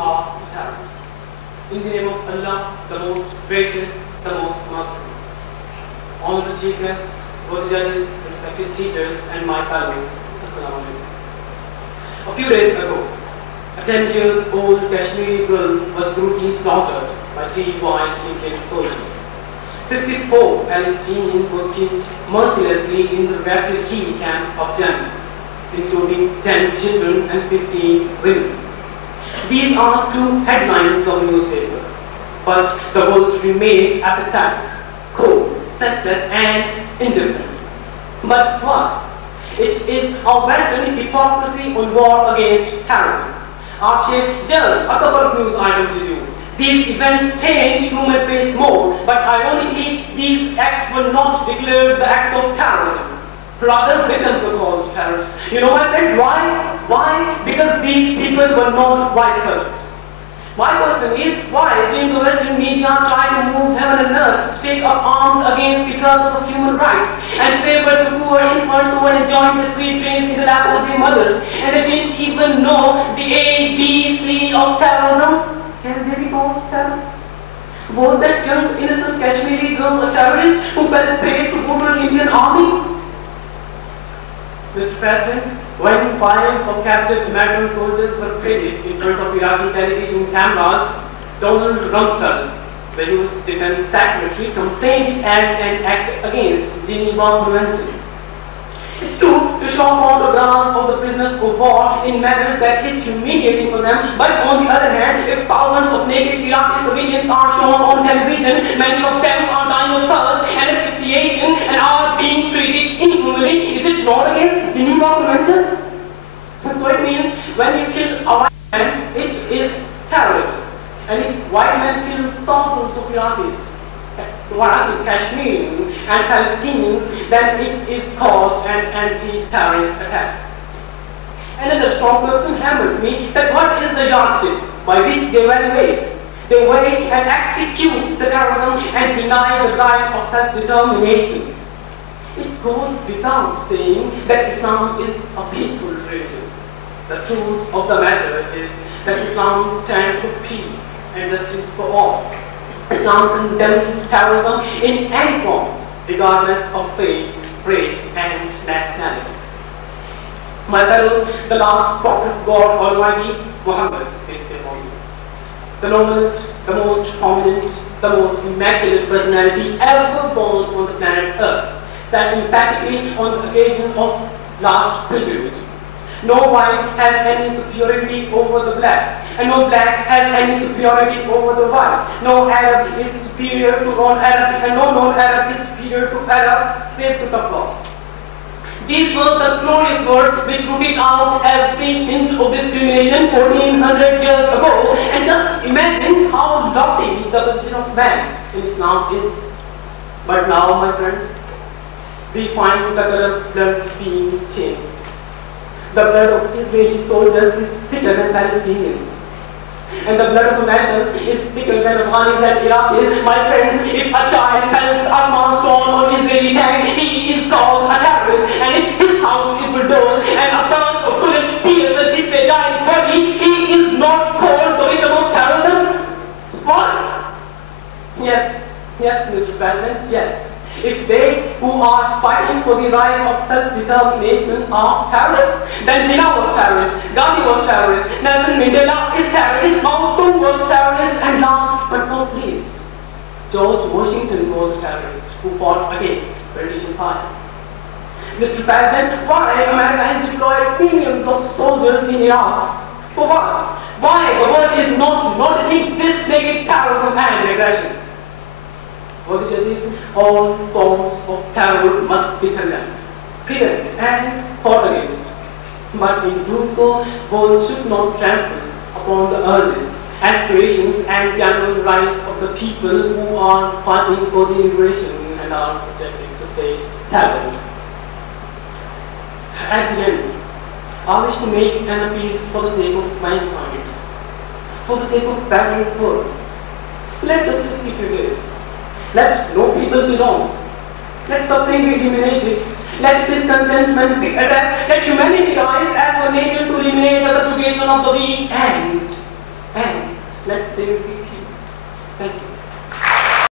are terrorists. In the name of Allah, the most gracious, the most merciful. Honorable Chief Guests, both judges, respected teachers, and my fellows, Assalamu alaikum. A few days ago, a 10-year-old Kashmiri girl was brutally slaughtered by 3 white Indian soldiers. 54 Palestinians were killed mercilessly in the refugee camp of Jammu, including 10 children and 15 women. These are 2 headlines of the newspaper, but the world remained at the time cold, senseless, and indifferent. But why? It is our Western hypocrisy on war against terrorism. I've shared just a couple of news items with you. These events changed human face more, but ironically, these acts were not declared the acts of terrorism. Rather, victims were called terrorists. You know my friends, why? Why? Because these people were not white-colored. My question is, why change the Western media try to move heaven and earth to take up arms against the cause of human rights and favor the poor infants who were enjoying the sweet dreams in the lap of their mothers, and they didn't even know the A, B, C of terrorism? Can they be called terrorists? Was that young innocent Kashmiri girl a terrorist who fell prey to brutal Indian army? Mr. President, when 5 of captured American soldiers were paraded in front of Iraqi television cameras, Donald Rumsfeld, the U.S. Defense Secretary, complained it as an act against Geneva Convention. It's true to show photographs of the prisoners of war in manners that is humiliating for them, but on the other hand, if thousands of naked Iraqi civilians are shown on television, many of them are dying of thirst and asphyxiation and are being treated inhumanly, is it not against Geneva Convention? So it means when you kill a white man, it is terrorism. And if white men kill thousands of Iraqis, Kashmirians and Palestinians, then it is called an anti-terrorist attack. Another strong person hammers me that what is the yardstick by which they evaluate? They weigh and execute the terrorism and deny the right of self-determination. It goes without saying that Islam is a peaceful religion. The truth of the matter is that Islam stands for peace and justice for all. Islam condemns terrorism in any form, regardless of faith, race, and nationality. My fellows, the last prophet of God Almighty, Muhammad, is before you. The noblest, the most prominent, the most immaculate personality ever born on the planet Earth, sat emphatically on the occasion of last pilgrimage. No white has any superiority over the black, and no black has any superiority over the white. No Arab is superior to non-Arab, and no non-Arab is superior to Arab, save to taqwa. These were the glorious words which rooted out every hint of discrimination 1400 years ago, and just imagine how lofty the position of man in Islam is. But now, my friends, we find the color of blood being changed. The blood of Israeli soldiers is thicker than Palestinians. And the blood of Americans is thicker than Afghanis and Iraqis. My friends, if a child pelts a stone on Israeli tank, he is called a terrorist. And if his house is bulldozed and a burst of bullets pierces his fragile body, he is not called the victim of terrorism. What? Yes, Mr. President, yes. If they who are fighting for the right of self-determination are terrorists, then Jinnah was terrorist, Gandhi was terrorist, Nelson Mandela is terrorist, Mao Zedong was terrorist, and last but not least, George Washington was a terrorist who fought against British Empire. Mr. President, why America has deployed millions of soldiers in Iraq? For what? Why the world is not noticing this naked terrorism and aggression? All forms of terror must be condemned, prevented, and fought against. But in doing so, world should not trample upon the urges, aspirations, and general rights of the people who are fighting for the liberation and are subjected to state terror. At the end, I wish to make an appeal for the sake of mankind, for the sake of better world. Let justice be prevailed. Let no people belong. Let suffering be eliminated. Let discontentment be addressed. Let humanity rise as a nation to eliminate the subjugation of the weak and they will be peace. Thank you.